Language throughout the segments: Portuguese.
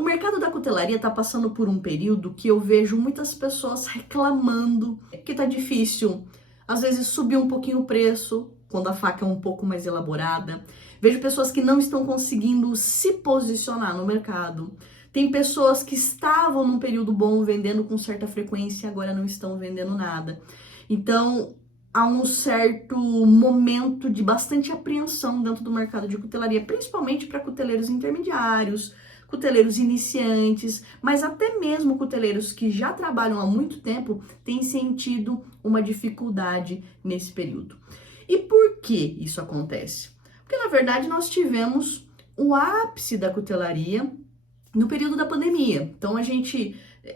O mercado da cutelaria está passando por um período que eu vejo muitas pessoas reclamando que tá difícil. Às vezes subir um pouquinho o preço, quando a faca é um pouco mais elaborada. Vejo pessoas que não estão conseguindo se posicionar no mercado. Tem pessoas que estavam num período bom vendendo com certa frequência e agora não estão vendendo nada. Então, há um certo momento de bastante apreensão dentro do mercado de cutelaria, principalmente para cuteleiros intermediários, cuteleiros iniciantes, mas até mesmo cuteleiros que já trabalham há muito tempo têm sentido uma dificuldade nesse período. E por que isso acontece? Porque, na verdade, nós tivemos o ápice da cutelaria no período da pandemia. Então,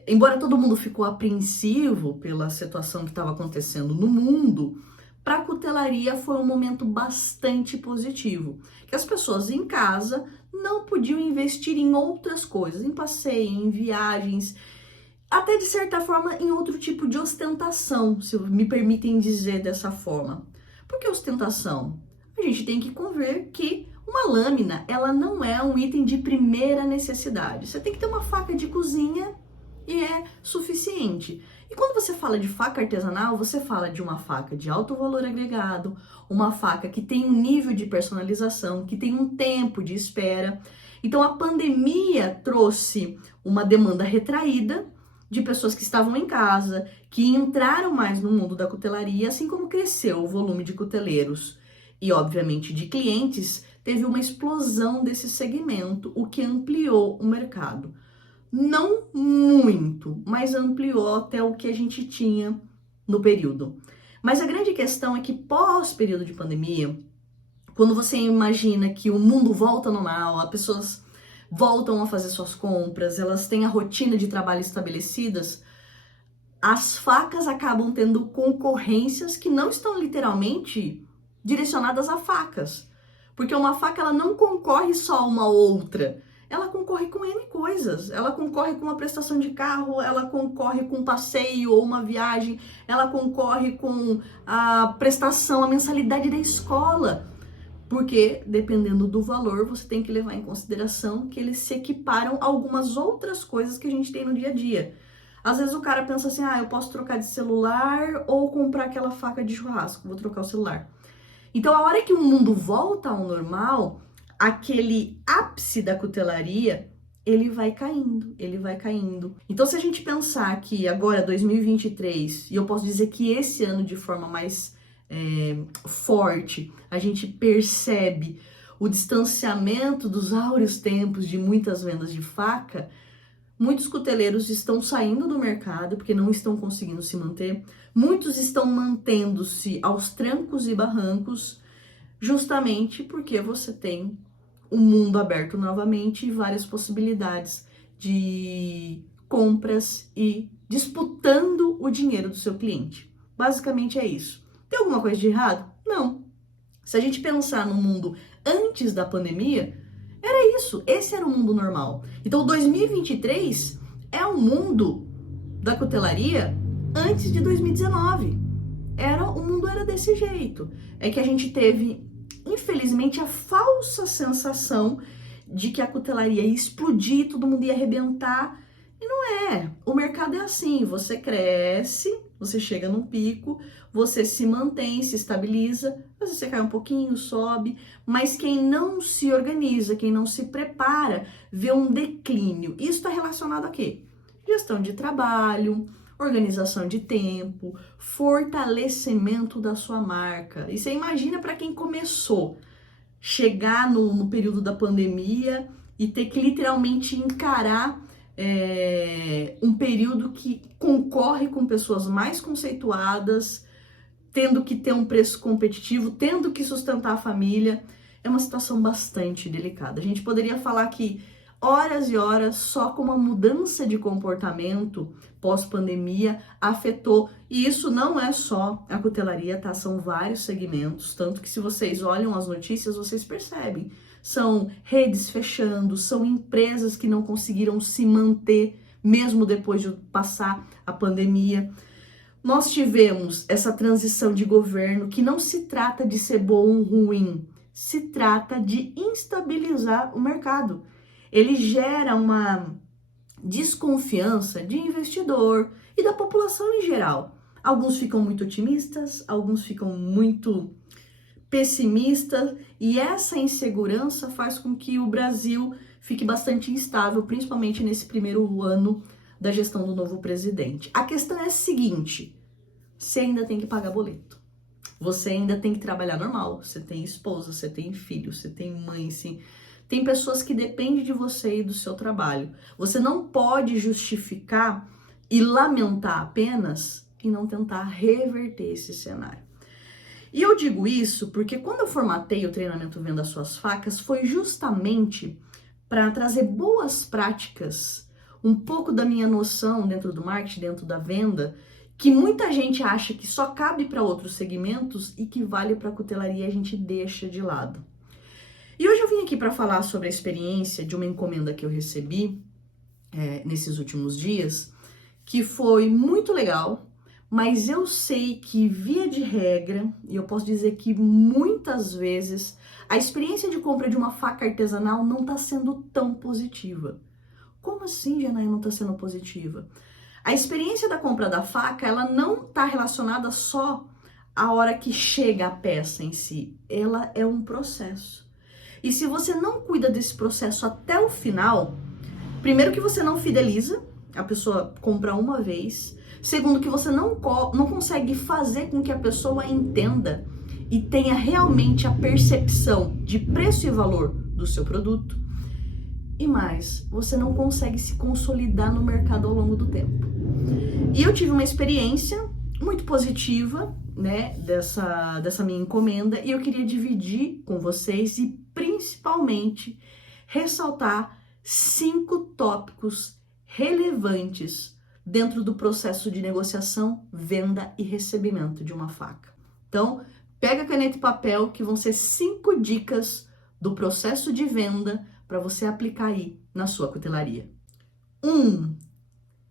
embora todo mundo ficou apreensivo pela situação que estava acontecendo no mundo, para a cutelaria foi um momento bastante positivo, que as pessoas em casa não podiam investir em outras coisas, em passeio, em viagens, até de certa forma em outro tipo de ostentação, se me permitem dizer dessa forma. Por que ostentação? A gente tem que conver que uma lâmina, ela não é um item de primeira necessidade. Você tem que ter uma faca de cozinha e é suficiente. E quando você fala de faca artesanal, você fala de uma faca de alto valor agregado, uma faca que tem um nível de personalização, que tem um tempo de espera. Então a pandemia trouxe uma demanda retraída de pessoas que estavam em casa, que entraram mais no mundo da cutelaria, assim como cresceu o volume de cuteleiros e, obviamente, de clientes, teve uma explosão desse segmento, o que ampliou o mercado. Não muito, mas ampliou até o que a gente tinha no período. Mas a grande questão é que pós-período de pandemia, quando você imagina que o mundo volta ao normal, as pessoas voltam a fazer suas compras, elas têm a rotina de trabalho estabelecidas, as facas acabam tendo concorrências que não estão literalmente direcionadas a facas. Porque uma faca, ela não concorre só a uma outra, ela concorre com N coisas. Ela concorre com uma prestação de carro, ela concorre com um passeio ou uma viagem, ela concorre com a prestação, a mensalidade da escola. Porque, dependendo do valor, você tem que levar em consideração que eles se equiparam a algumas outras coisas que a gente tem no dia a dia. Às vezes o cara pensa assim, eu posso trocar de celular ou comprar aquela faca de churrasco, vou trocar o celular. Então, a hora que o mundo volta ao normal, aquele ápice da cutelaria, ele vai caindo, ele vai caindo. Então, se a gente pensar que agora, 2023, e eu posso dizer que esse ano de forma mais forte, a gente percebe o distanciamento dos áureos tempos de muitas vendas de faca, muitos cuteleiros estão saindo do mercado porque não estão conseguindo se manter. Muitos estão mantendo-se aos trancos e barrancos, justamente porque você tem o mundo aberto novamente e várias possibilidades de compras e disputando o dinheiro do seu cliente. Basicamente é isso. Tem alguma coisa de errado? Não. Se a gente pensar no mundo antes da pandemia, era isso, esse era o mundo normal. Então 2023 é o mundo da cutelaria antes de 2019. O mundo era desse jeito. É que a gente teve, infelizmente, a falsa sensação de que a cutelaria ia explodir, todo mundo ia arrebentar. E não é. O mercado é assim, você cresce, você chega num pico, você se mantém, se estabiliza, às vezes você cai um pouquinho, sobe, mas quem não se organiza, quem não se prepara, vê um declínio. Isso está relacionado a quê? Gestão de trabalho, organização de tempo, fortalecimento da sua marca. E você imagina para quem começou, chegar no período da pandemia e ter que literalmente encarar um período que concorre com pessoas mais conceituadas, tendo que ter um preço competitivo, tendo que sustentar a família. É uma situação bastante delicada. A gente poderia falar aqui horas e horas só como a mudança de comportamento pós-pandemia afetou. E isso não é só a cutelaria, tá? São vários segmentos, tanto que se vocês olham as notícias, vocês percebem. São redes fechando, são empresas que não conseguiram se manter mesmo depois de passar a pandemia. Nós tivemos essa transição de governo que não se trata de ser bom ou ruim, se trata de instabilizar o mercado. ele gera uma desconfiança de investidor e da população em geral. Alguns ficam muito otimistas, alguns ficam muito pessimistas, e essa insegurança faz com que o Brasil fique bastante instável, principalmente nesse primeiro ano da gestão do novo presidente. A questão é a seguinte: você ainda tem que pagar boleto. Você ainda tem que trabalhar normal. Você tem esposa, você tem filho, você tem mãe, sim. Tem pessoas que dependem de você e do seu trabalho. Você não pode justificar e lamentar apenas e não tentar reverter esse cenário. E eu digo isso porque quando eu formatei o treinamento Venda Suas Facas, foi justamente para trazer boas práticas, um pouco da minha noção dentro do marketing, dentro da venda, que muita gente acha que só cabe para outros segmentos e que vale para a cutelaria e a gente deixa de lado. E hoje eu vim aqui para falar sobre a experiência de uma encomenda que eu recebi nesses últimos dias, que foi muito legal, mas eu sei que, via de regra, e eu posso dizer que muitas vezes, a experiência de compra de uma faca artesanal não está sendo tão positiva. Como assim, Janaína, não está sendo positiva? A experiência da compra da faca, ela não está relacionada só à hora que chega a peça em si. Ela é um processo. E se você não cuida desse processo até o final, primeiro que você não fideliza, a pessoa compra uma vez. Segundo, que você não consegue fazer com que a pessoa entenda e tenha realmente a percepção de preço e valor do seu produto. E mais, você não consegue se consolidar no mercado ao longo do tempo. E eu tive uma experiência muito positiva, né, dessa minha encomenda, e eu queria dividir com vocês e principalmente ressaltar 5 tópicos relevantes dentro do processo de negociação, venda e recebimento de uma faca. Então, pega caneta e papel, que vão ser 5 dicas do processo de venda para você aplicar aí na sua cutelaria. 1.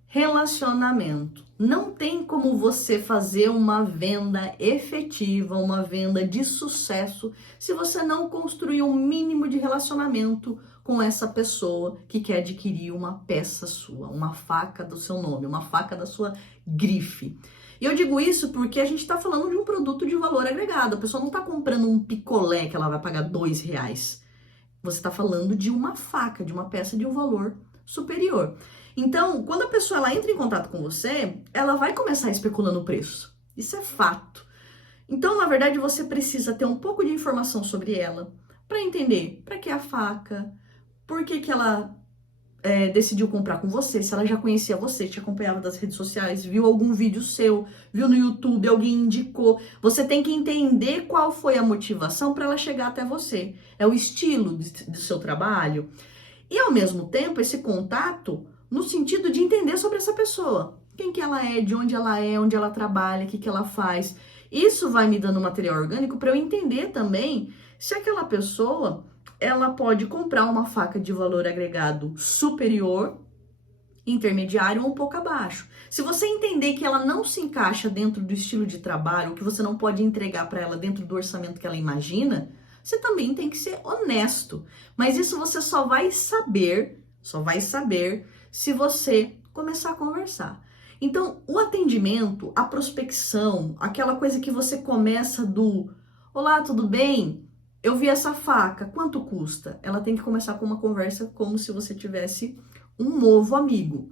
Relacionamento. Não tem como você fazer uma venda efetiva, uma venda de sucesso, se você não construir um mínimo de relacionamento com essa pessoa que quer adquirir uma peça sua, uma faca do seu nome, uma faca da sua grife. E eu digo isso porque a gente está falando de um produto de valor agregado. A pessoa não está comprando um picolé que ela vai pagar R$2. Você está falando de uma faca, de uma peça de um valor superior. Então, quando a pessoa ela entra em contato com você, ela vai começar especulando o preço. Isso é fato. Então, na verdade, você precisa ter um pouco de informação sobre ela para entender para que a faca, por que ela decidiu comprar com você, se ela já conhecia você, te acompanhava das redes sociais, viu algum vídeo seu, viu no YouTube, alguém indicou. Você tem que entender qual foi a motivação para ela chegar até você. É o estilo do seu trabalho. E, ao mesmo tempo, esse contato no sentido de entender sobre essa pessoa. Quem que ela é, de onde ela trabalha, o que ela faz. Isso vai me dando material orgânico para eu entender também se aquela pessoa ela pode comprar uma faca de valor agregado superior, intermediário ou um pouco abaixo. Se você entender que ela não se encaixa dentro do estilo de trabalho, que você não pode entregar para ela dentro do orçamento que ela imagina, você também tem que ser honesto. Mas isso você só vai saber se você começar a conversar. Então, o atendimento, a prospecção, aquela coisa que você começa do olá, tudo bem? Eu vi essa faca, quanto custa? Ela tem que começar com uma conversa como se você tivesse um novo amigo.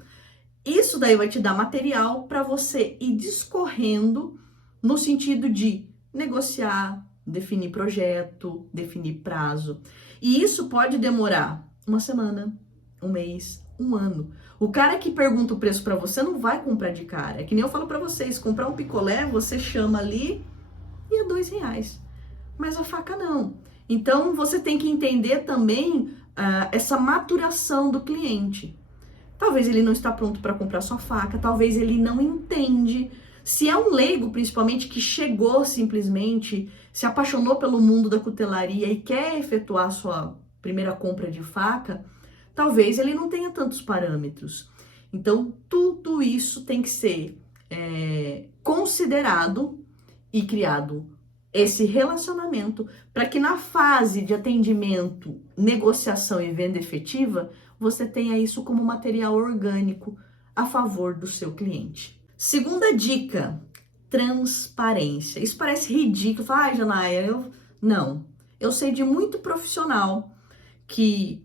Isso daí vai te dar material para você ir discorrendo no sentido de negociar, definir projeto, definir prazo. E isso pode demorar uma semana, um mês, um ano. O cara que pergunta o preço para você não vai comprar de cara. É que nem eu falo para vocês, comprar um picolé, você chama ali e é R$2. Mas a faca não. Então, você tem que entender também essa maturação do cliente. Talvez ele não está pronto para comprar sua faca, talvez ele não entende. Se é um leigo, principalmente, que chegou simplesmente, se apaixonou pelo mundo da cutelaria e quer efetuar sua primeira compra de faca, talvez ele não tenha tantos parâmetros. Então, tudo isso tem que ser considerado e criado esse relacionamento para que na fase de atendimento, negociação e venda efetiva, você tenha isso como material orgânico a favor do seu cliente. Segunda dica, transparência. Isso parece ridículo. Fala, ai, Janaia, Não. Eu sei de muito profissional que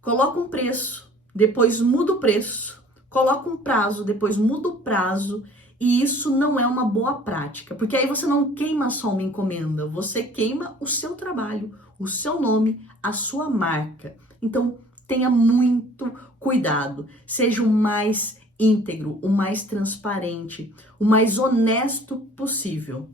coloca um preço, depois muda o preço, coloca um prazo, depois muda o prazo, e isso não é uma boa prática, porque aí você não queima só uma encomenda, você queima o seu trabalho, o seu nome, a sua marca. Então, tenha muito cuidado, seja o mais íntegro, o mais transparente, o mais honesto possível.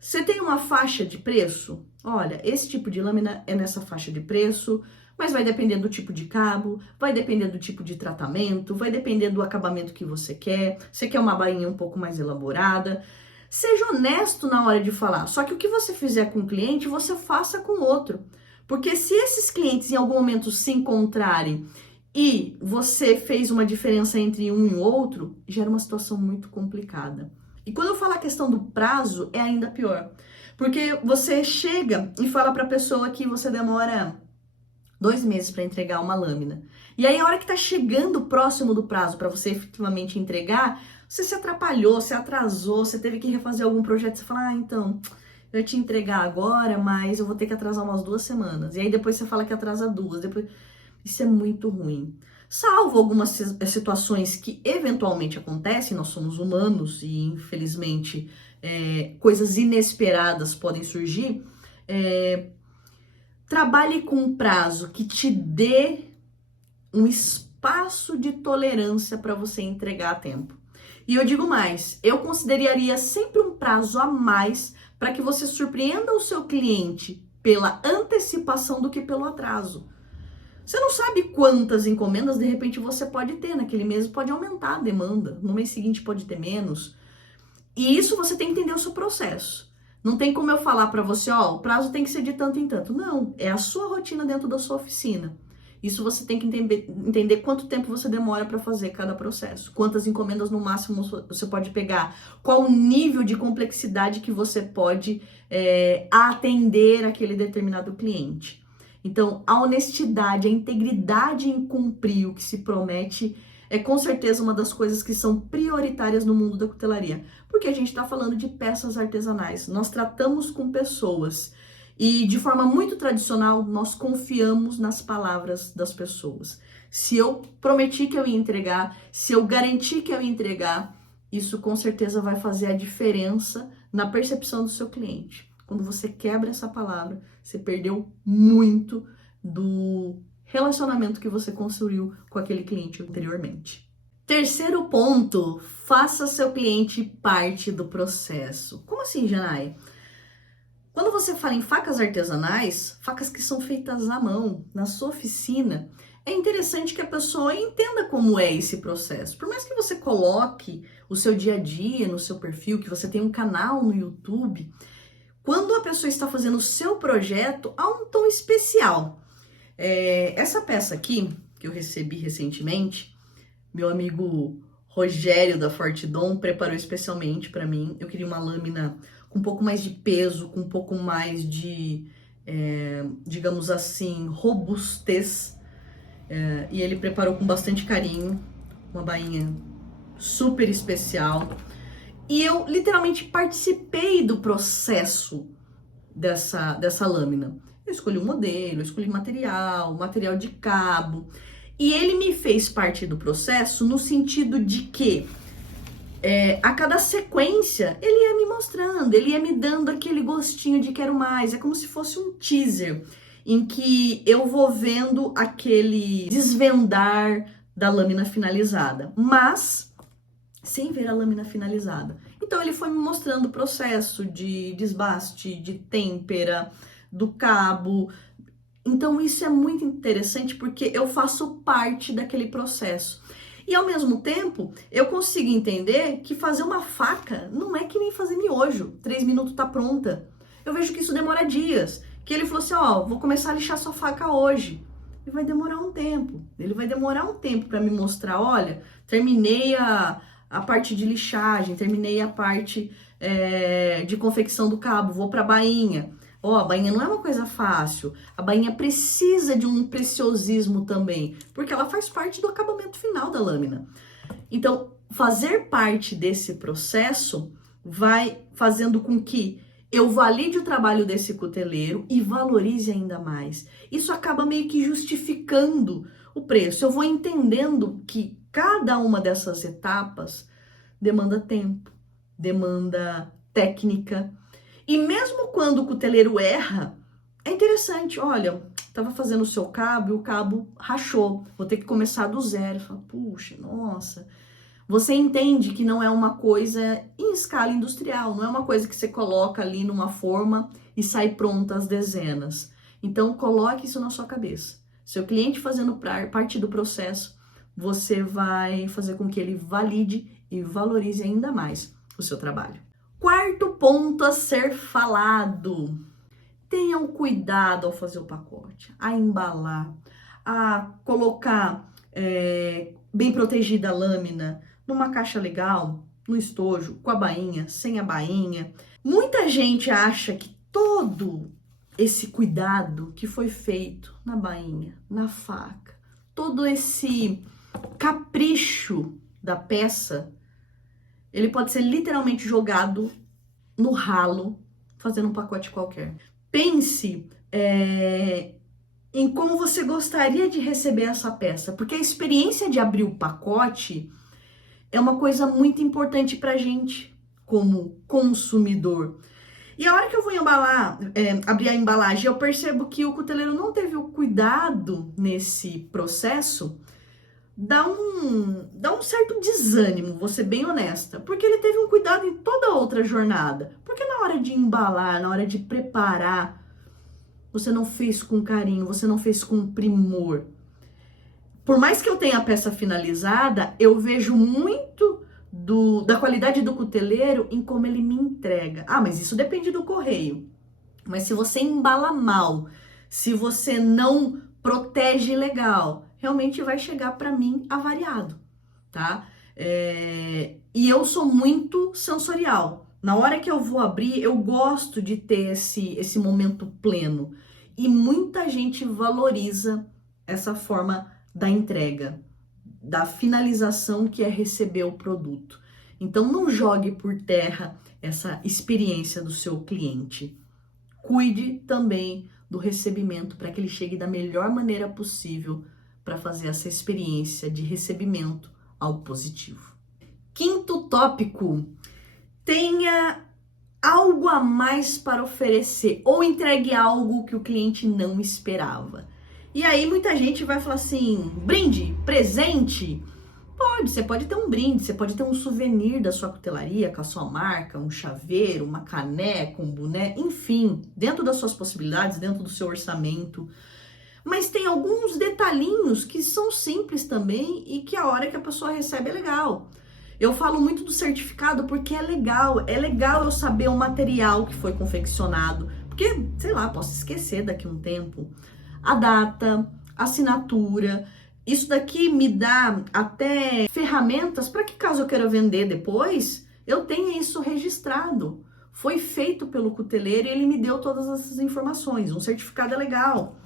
Você tem uma faixa de preço? Olha, esse tipo de lâmina é nessa faixa de preço, mas vai depender do tipo de cabo, vai depender do tipo de tratamento, vai depender do acabamento que você quer. Você quer uma bainha um pouco mais elaborada. Seja honesto na hora de falar. Só que o que você fizer com o cliente, você faça com o outro. Porque se esses clientes em algum momento se encontrarem e você fez uma diferença entre um e o outro, gera uma situação muito complicada. E quando eu falo a questão do prazo, é ainda pior. Porque você chega e fala para a pessoa que você demora 2 meses para entregar uma lâmina. E aí, a hora que tá chegando próximo do prazo para você efetivamente entregar, você se atrapalhou, se atrasou, você teve que refazer algum projeto, você fala, então, eu ia te entregar agora, mas eu vou ter que atrasar umas 2 semanas. E aí depois você fala que atrasa 2, depois... Isso é muito ruim. Salvo algumas situações que eventualmente acontecem, nós somos humanos e infelizmente coisas inesperadas podem surgir, trabalhe com um prazo que te dê um espaço de tolerância para você entregar a tempo. E eu digo mais, eu consideraria sempre um prazo a mais para que você surpreenda o seu cliente pela antecipação do que pelo atraso. Você não sabe quantas encomendas de repente você pode ter naquele mês, pode aumentar a demanda, no mês seguinte pode ter menos. E isso você tem que entender o seu processo. Não tem como eu falar para você, ó, o prazo tem que ser de tanto em tanto. Não, é a sua rotina dentro da sua oficina. Isso você tem que entender quanto tempo você demora para fazer cada processo, quantas encomendas no máximo você pode pegar, qual o nível de complexidade que você pode atender aquele determinado cliente. Então, a honestidade, a integridade em cumprir o que se promete é com certeza uma das coisas que são prioritárias no mundo da cutelaria, porque a gente está falando de peças artesanais, nós tratamos com pessoas e de forma muito tradicional nós confiamos nas palavras das pessoas. Se eu prometi que eu ia entregar, se eu garanti que eu ia entregar, isso com certeza vai fazer a diferença na percepção do seu cliente. Quando você quebra essa palavra, você perdeu muito do relacionamento que você construiu com aquele cliente anteriormente. Terceiro ponto, faça seu cliente parte do processo. Como assim, Janai? Quando você fala em facas artesanais, facas que são feitas à mão, na sua oficina, é interessante que a pessoa entenda como é esse processo. Por mais que você coloque o seu dia a dia no seu perfil, que você tenha um canal no YouTube, quando a pessoa está fazendo o seu projeto, há um tom especial. Essa peça aqui, que eu recebi recentemente, meu amigo Rogério da Fortidom preparou especialmente para mim. Eu queria uma lâmina com um pouco mais de peso, com um pouco mais de, digamos assim, robustez. E ele preparou com bastante carinho, uma bainha super especial. E eu literalmente participei do processo dessa lâmina. Eu escolhi o modelo, eu escolhi material de cabo. E ele me fez parte do processo no sentido de que a cada sequência ele ia me mostrando, ele ia me dando aquele gostinho de quero mais. É como se fosse um teaser em que eu vou vendo aquele desvendar da lâmina finalizada, mas sem ver a lâmina finalizada. Então ele foi me mostrando o processo de desbaste, de têmpera, do cabo. Então isso é muito interessante porque eu faço parte daquele processo. E ao mesmo tempo, eu consigo entender que fazer uma faca não é que nem fazer miojo. 3 minutos tá pronta. Eu vejo que isso demora dias. Que ele falou assim, ó, vou começar a lixar sua faca hoje. E vai demorar um tempo. Ele vai demorar um tempo para me mostrar, olha, terminei a a parte de lixagem, terminei a parte de confecção do cabo, vou para a bainha. Ó, a bainha não é uma coisa fácil, a bainha precisa de um preciosismo também, porque ela faz parte do acabamento final da lâmina. Então, fazer parte desse processo vai fazendo com que eu valide o trabalho desse cuteleiro e valorize ainda mais. Isso acaba meio que justificando o preço. Eu vou entendendo que cada uma dessas etapas demanda tempo, demanda técnica. E mesmo quando o cuteleiro erra, é interessante. Olha, estava fazendo o seu cabo e o cabo rachou. Vou ter que começar do zero. Fala, puxa, nossa. Você entende que não é uma coisa em escala industrial, não é uma coisa que você coloca ali numa forma e sai pronta as dezenas. Então, coloque isso na sua cabeça. Seu cliente fazendo parte do processo, você vai fazer com que ele valide e valorize ainda mais o seu trabalho. Quarto ponto a ser falado. Tenham cuidado ao fazer o pacote, a embalar, a colocar bem protegida a lâmina, numa caixa legal, no estojo, com a bainha, sem a bainha. Muita gente acha que todo esse cuidado que foi feito na bainha, na faca, todo esse capricho da peça, ele pode ser literalmente jogado no ralo, fazendo um pacote qualquer. Pense em como você gostaria de receber essa peça, porque a experiência de abrir o pacote é uma coisa muito importante pra gente, como consumidor. E a hora que eu vou embalar, abrir a embalagem, eu percebo que o cuteleiro não teve o cuidado nesse processo, dá um certo desânimo, vou ser bem honesta, porque ele teve um cuidado em toda a outra jornada. Porque na hora de embalar, na hora de preparar, você não fez com carinho, você não fez com primor. Por mais que eu tenha a peça finalizada, eu vejo muito da qualidade do cuteleiro em como ele me entrega. Ah, mas isso depende do correio. Mas se você embala mal, se você não protege legal, realmente vai chegar para mim avariado, tá? E eu sou muito sensorial. Na hora que eu vou abrir, eu gosto de ter esse momento pleno. E muita gente valoriza essa forma da entrega, da finalização que é receber o produto. Então não jogue por terra essa experiência do seu cliente. Cuide também do recebimento para que ele chegue da melhor maneira possível para fazer essa experiência de recebimento algo positivo. Quinto tópico, tenha algo a mais para oferecer ou entregue algo que o cliente não esperava. E aí muita gente vai falar assim, brinde, presente? Você pode ter um brinde, você pode ter um souvenir da sua cutelaria com a sua marca, um chaveiro, uma caneca, um boné, enfim, dentro das suas possibilidades, dentro do seu orçamento. Mas tem alguns detalhinhos que são simples também e que a hora que a pessoa recebe é legal. Eu falo muito do certificado porque é legal eu saber o material que foi confeccionado, porque, sei lá, posso esquecer daqui a um tempo. A data, a assinatura, isso daqui me dá até ferramentas para que caso eu queira vender depois, eu tenha isso registrado. Foi feito pelo cuteleiro e ele me deu todas essas informações. Um certificado é legal.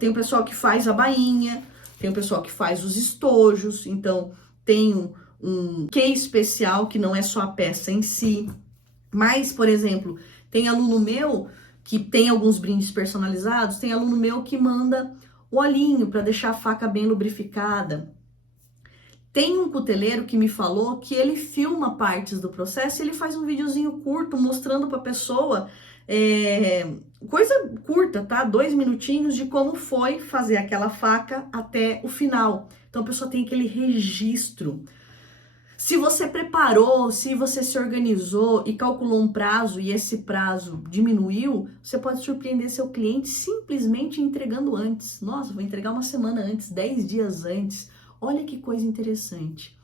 Tem o pessoal que faz a bainha, tem o pessoal que faz os estojos, então tem um quê especial que não é só a peça em si. Mas, por exemplo, tem aluno meu que tem alguns brindes personalizados, tem aluno meu que manda o olhinho para deixar a faca bem lubrificada. Tem um cuteleiro que me falou que ele filma partes do processo e ele faz um videozinho curto mostrando para a pessoa, coisa curta, tá? 2 minutinhos de como foi fazer aquela faca até o final. Então a pessoa tem aquele registro. Se você preparou, se você se organizou e calculou um prazo e esse prazo diminuiu, você pode surpreender seu cliente simplesmente entregando antes. Nossa, vou entregar uma semana antes, 10 dias antes. Olha que coisa interessante.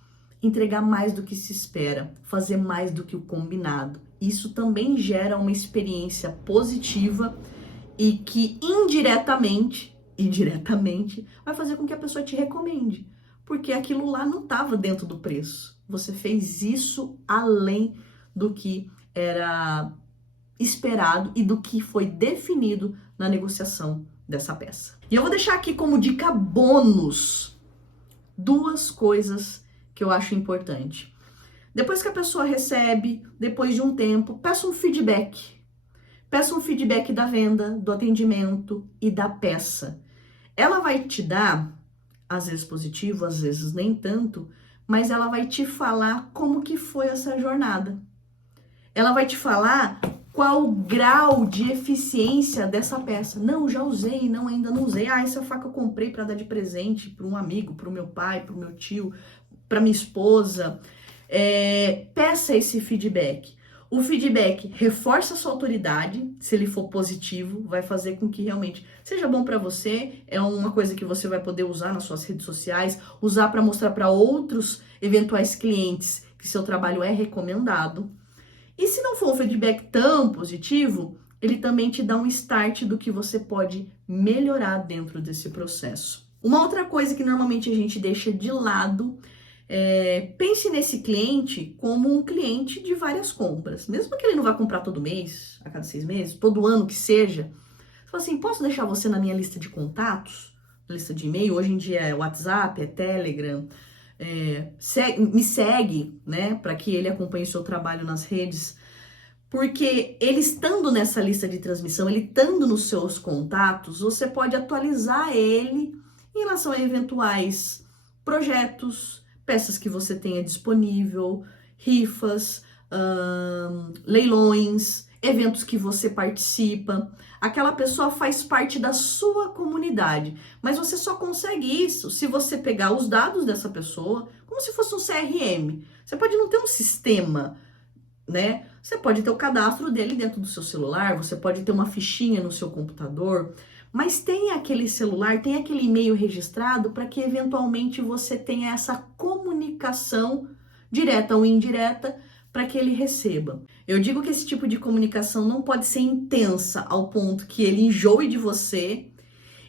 Entregar mais do que se espera, fazer mais do que o combinado. Isso também gera uma experiência positiva e que indiretamente e diretamente vai fazer com que a pessoa te recomende. Porque porque aquilo lá não estava dentro do preço. Você fez isso além do que era esperado e do que foi definido na negociação dessa peça. E eu vou deixar aqui como dica bônus 2 coisas que eu acho importante. Depois que a pessoa recebe, depois de um tempo, peça um feedback. Peça um feedback da venda, do atendimento e da peça. Ela vai te dar, às vezes positivo, às vezes nem tanto, mas ela vai te falar como que foi essa jornada. Ela vai te falar qual o grau de eficiência dessa peça. Não, já usei, não, ainda não usei. Ah, essa faca eu comprei para dar de presente para um amigo, para o meu pai, para o meu tio, para minha esposa. Peça esse feedback. O feedback reforça a sua autoridade, se ele for positivo, vai fazer com que realmente seja bom para você, é uma coisa que você vai poder usar nas suas redes sociais, usar para mostrar para outros eventuais clientes que seu trabalho é recomendado. E se não for um feedback tão positivo, ele também te dá um start do que você pode melhorar dentro desse processo. Uma outra coisa que normalmente a gente deixa de lado pense nesse cliente como um cliente de várias compras. Mesmo que ele não vá comprar todo mês, a cada 6 meses, todo ano que seja, você fala assim, posso deixar você na minha lista de contatos, lista de e-mail? Hoje em dia é WhatsApp, é Telegram, me segue, né, para que ele acompanhe o seu trabalho nas redes, porque ele estando nessa lista de transmissão, ele estando nos seus contatos, você pode atualizar ele em relação a eventuais projetos, peças que você tenha disponível, rifas, leilões, eventos que você participa. Aquela pessoa faz parte da sua comunidade, mas você só consegue isso se você pegar os dados dessa pessoa, como se fosse um CRM. Você pode não ter um sistema, né? Você pode ter o cadastro dele dentro do seu celular, você pode ter uma fichinha no seu computador, mas tem aquele celular, tem aquele e-mail registrado para que eventualmente você tenha essa comunicação direta ou indireta para que ele receba. Eu digo que esse tipo de comunicação não pode ser intensa ao ponto que ele enjoe de você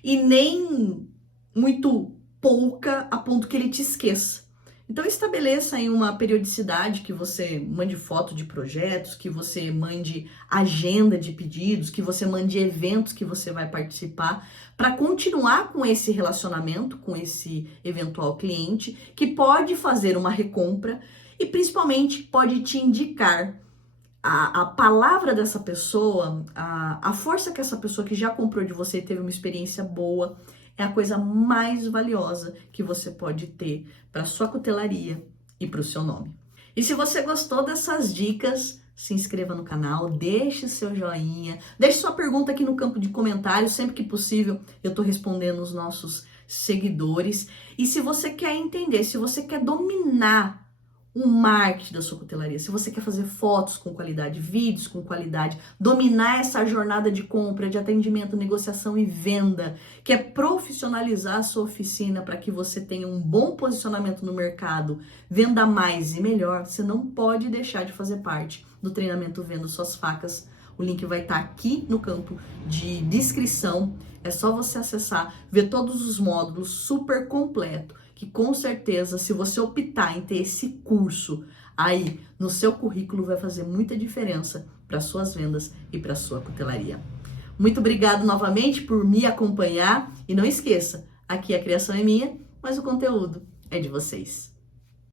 e nem muito pouca a ponto que ele te esqueça. Então estabeleça aí uma periodicidade que você mande foto de projetos, que você mande agenda de pedidos, que você mande eventos que você vai participar, para continuar com esse relacionamento com esse eventual cliente, que pode fazer uma recompra e principalmente pode te indicar a palavra dessa pessoa, a força que essa pessoa que já comprou de você e teve uma experiência boa, é a coisa mais valiosa que você pode ter para sua cutelaria e para o seu nome. E se você gostou dessas dicas, se inscreva no canal, deixe seu joinha, deixe sua pergunta aqui no campo de comentários, sempre que possível eu estou respondendo os nossos seguidores. E se você quer entender, se você quer dominar o marketing da sua cutelaria, se você quer fazer fotos com qualidade, vídeos com qualidade, dominar essa jornada de compra, de atendimento, negociação e venda, que é profissionalizar a sua oficina para que você tenha um bom posicionamento no mercado, venda mais e melhor, você não pode deixar de fazer parte do treinamento Venda Suas Facas. O link vai estar aqui no campo de descrição, é só você acessar, ver todos os módulos super completo, que com certeza, se você optar em ter esse curso aí no seu currículo, vai fazer muita diferença para suas vendas e para sua cutelaria. Muito obrigado novamente por me acompanhar e não esqueça, aqui a criação é minha, mas o conteúdo é de vocês.